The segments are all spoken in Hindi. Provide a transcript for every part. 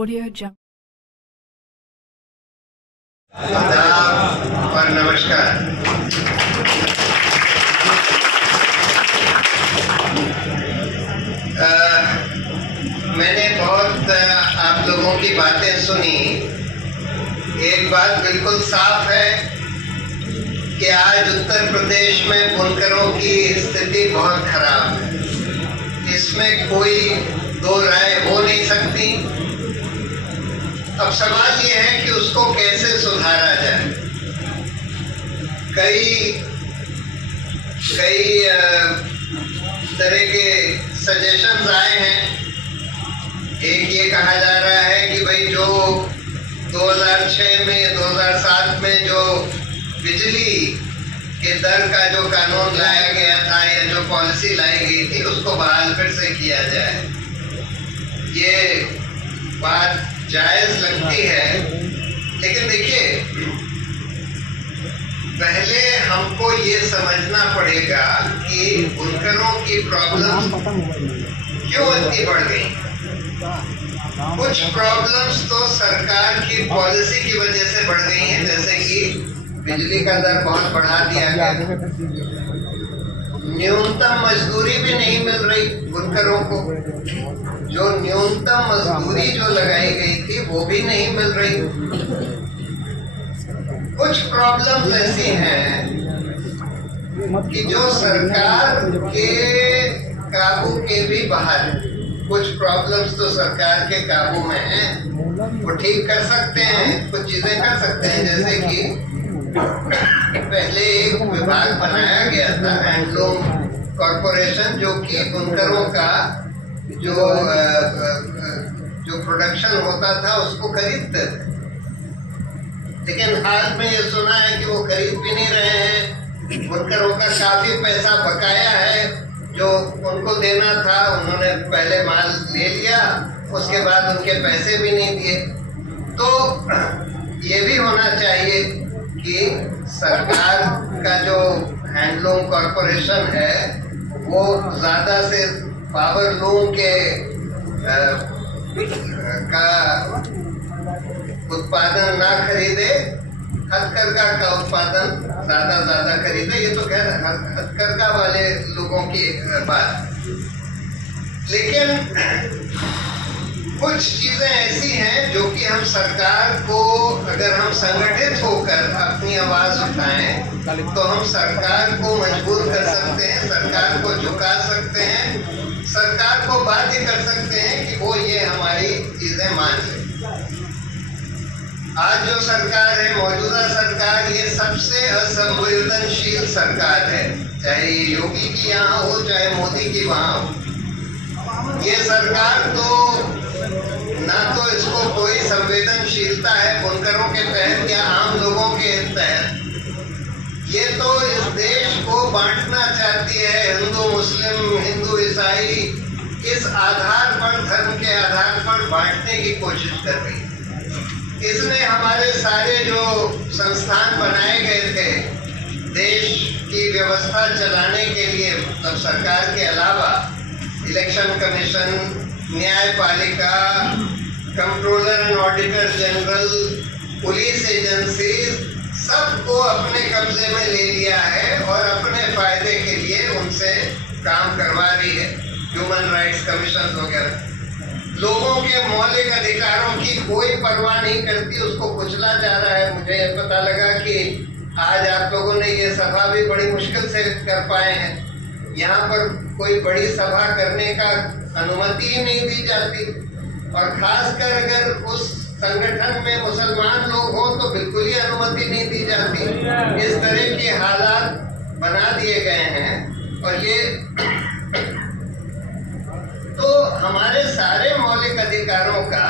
Audio Jungle. आदाब और नमस्कार। मैंने बहुत आप लोगों की बातें सुनी। एक बात बिल्कुल साफ है कि आज उत्तर प्रदेश में बुनकरों की स्थिति बहुत खराब है, इसमें कोई दो राय हो नहीं सकती। अब सवाल ये है कि उसको कैसे सुधारा जाए। कई तरह के सजेशंस आए हैं। एक ये कहा जा रहा है कि भाई जो 2006 में 2007 में जो बिजली के दर का जो कानून लाया गया था या जो पॉलिसी लाई गई थी उसको बहाल फिर से किया जाए। ये बात जायज लगती है, लेकिन देखिए पहले हमको ये समझना पड़ेगा कि बुनकरों की प्रॉब्लम क्यों इतनी बढ़ गई। कुछ प्रॉब्लम्स तो सरकार की पॉलिसी की वजह से बढ़ गई हैं, जैसे कि बिजली का दर बहुत बढ़ा दिया गया, न्यूनतम मजदूरी भी नहीं मिल रही बुनकरों को, जो न्यूनतम मजदूरी जो लगाई गई थी वो भी नहीं मिल रही। कुछ प्रॉब्लम्स ऐसी हैं कि जो सरकार के काबू के भी बाहर है। कुछ प्रॉब्लम्स तो सरकार के काबू में हैं, वो ठीक कर सकते हैं, कुछ चीजें कर सकते हैं। जैसे कि पहले एक विभाग बनाया गया था हैंडलूम कॉरपोरेशन, जो कि बुनकरों का जो प्रोडक्शन होता था उसको खरीदते थे। लेकिन हाल में ये सुना है कि वो खरीद भी नहीं रहे हैं। बुनकरों का काफी पैसा बकाया है जो उनको देना था, उन्होंने पहले माल ले लिया, उसके बाद उनके पैसे भी नहीं दिए। तो ये भी होना चाहिए कि सरकार का जो हैंडलूम कॉरपोरेशन है वो ज्यादा से पावर लूम के का उत्पादन ना खरीदे, हथकरघा का उत्पादन ज्यादा खरीदे। ये तो खैर हथकरघा वाले लोगों की बात। लेकिन कुछ चीजें ऐसी हैं जो कि हम सरकार को, अगर हम संगठित होकर अपनी आवाज उठाएं तो हम सरकार को मजबूर कर सकते हैं, सरकार को झुका सकते हैं, सरकार को बाध्य कर सकते हैं कि वो ये हमारी चीजें मान ले। आज जो सरकार है, मौजूदा सरकार, ये सबसे असंवेदनशील सरकार है, चाहे योगी की यहाँ हो चाहे मोदी की वहाँ हो। ये सरकार तो ना तो इसको कोई संवेदनशीलता है बुनकरों के तहत या आम लोगों के तहत। ये तो इस देश को बांटना चाहती है, हिंदू मुस्लिम, हिंदू ईसाई, इस आधार पर, धर्म के आधार पर बांटने की कोशिश कर रही है। इसने हमारे सारे जो संस्थान बनाए गए थे देश की व्यवस्था चलाने के लिए, मतलब सरकार के अलावा इलेक्शन कमीशन, न्यायपालिका, controller and auditor general, police agency, सबको अपने कब्जे में ले लिया है और अपने फायदे के लिए उनसे काम करवा रही है। ह्यूमन राइट्स कमीशन वगैरह लोगों के मौलिक अधिकारों की कोई परवाह नहीं करती, उसको कुचला जा रहा है। मुझे पता लगा कि आज आप लोगों ने ये सभा भी बड़ी मुश्किल से कर पाए हैं। यहाँ पर कोई बड़ी सभा करने का अनुमति ही नहीं दी जाती, और खासकर अगर उस संगठन में मुसलमान लोग हों तो बिल्कुल ही अनुमति नहीं दी जाती। इस तरह के हालात बना दिए गए हैं। और ये तो हमारे सारे मौलिक अधिकारों का,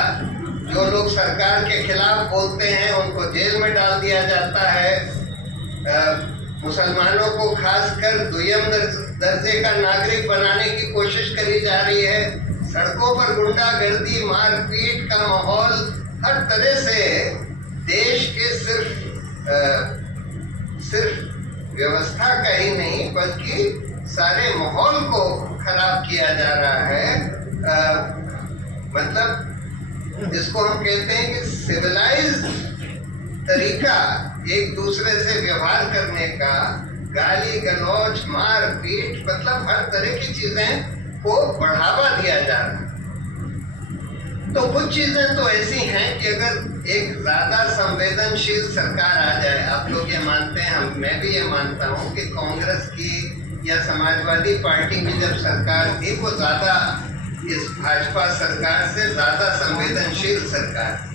जो लोग सरकार के खिलाफ बोलते हैं उनको जेल में डाल दिया जाता है। मुसलमानों को खासकर दुय्यम दर्जे का नागरिक बनाने की कोशिश करी जा रही है। सड़कों पर गुंडागर्दी, मारपीट का माहौल, हर तरह से देश के सिर्फ व्यवस्था का ही नहीं बल्कि सारे माहौल को खराब किया जा रहा है। मतलब जिसको हम कहते हैं कि सिविलाइज्ड तरीका एक दूसरे से व्यवहार करने का, गाली गलौज, मार पीट, मतलब हर तरह की चीजें को बढ़ावा दिया जा रहा। तो कुछ चीजें तो ऐसी हैं कि अगर एक ज्यादा संवेदनशील सरकार आ जाए, आप लोग ये मानते हैं, मैं भी ये मानता हूँ कि कांग्रेस की या समाजवादी पार्टी की जब सरकार थी वो ज्यादा इस भाजपा सरकार से ज्यादा संवेदनशील सरकार।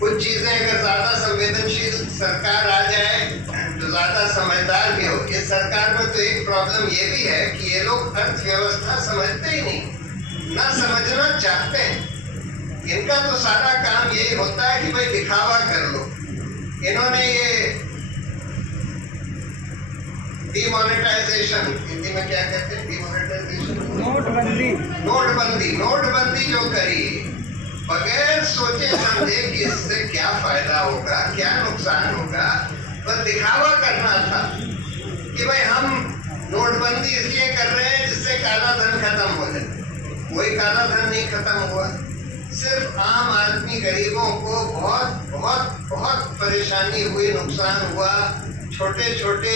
कुछ चीजें अगर ज्यादा संवेदनशील सरकार आ जाए तो ज्यादा समझदार भी हो। इस सरकार में तो एक प्रॉब्लम ये भी है कि ये लोग अर्थव्यवस्था समझते ही नहीं, ना समझना चाहते हैं। इनका तो सारा काम यही होता है कि भाई दिखावा कर लो। इन्होंने ये डिमोनेटाइजेशन, हिंदी में क्या कहते हैं, डिमोनेटाइजेशन, नोटबंदी जो करी बगैर सोचे समझे कि इससे क्या फायदा होगा, क्या नुकसान होगा, बस दिखावा करना था कि भाई हम नोटबंदी इसलिए कर रहे हैं जिससे काला धन खत्म हो जाए। कोई काला धन नहीं खत्म हुआ, सिर्फ आम आदमी गरीबों को बहुत बहुत बहुत परेशानी हुई, नुकसान हुआ। छोटे छोटे